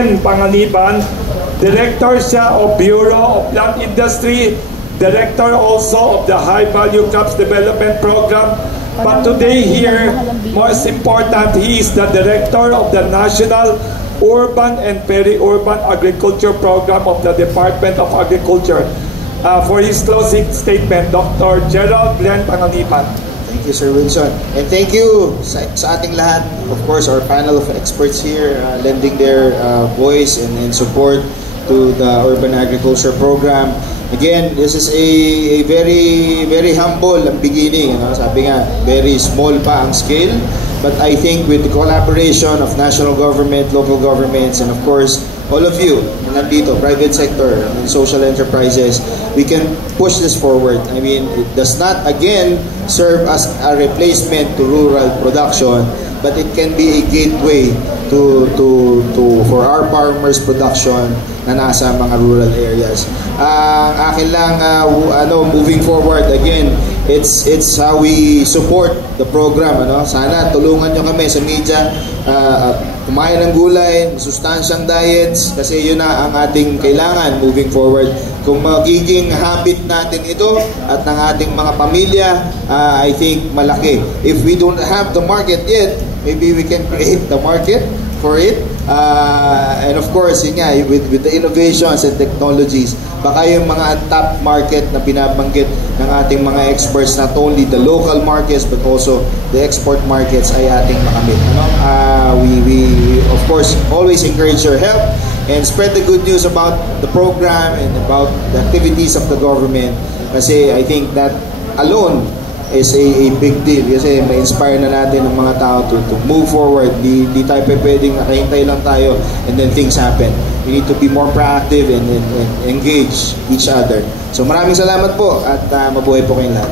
Panganiban, Director siya of Bureau of Land Industry, Director also of the High Value Crops Development Program. But today here, most important, he is the Director of the National Urban and Peri-Urban Agriculture Program of the Department of Agriculture. For his closing statement, Dr. Gerald Glenn Panganiban. Thank you, Sir Wilson. And thank you sa ating lahat, of course, our panel of experts here lending their voice and support to the Urban Agriculture Program. Again, this is a very, very humble ang beginning. Sabi nga, very small pa ang scale. But I think with the collaboration of national government, local governments, and of course, all of you nandito, private sector and social enterprises, we can push this forward. I mean, it does not, again, serve as a replacement to rural production, but it can be a gateway for our farmers' production na nasa mga rural areas. Ang akin lang, moving forward, again, it's how we support the program. Sana tulungan nyo kami sa media, kumain ng gulay, sustansyang diets, kasi yun na ang ating kailangan moving forward. Kung magiging habit natin ito at ng ating mga pamilya, I think malaki. If we don't have the market yet, maybe we can create the market for it. And of course, yun nga, with the innovations and technologies, baka yung mga top market na binabanggit ng ating mga experts, not only the local markets but also the export markets, ay ating makamit. We of course always encourage your help and spread the good news about the program and about the activities of the government, kasi I think that alone is a big deal, kasi ma-inspire na natin ang mga tao to move forward. Di tayo pwedeng nakahintay lang tayo and then things happen. We need to be more proactive and engage each other. So maraming salamat po at mabuhay po kayong lahat.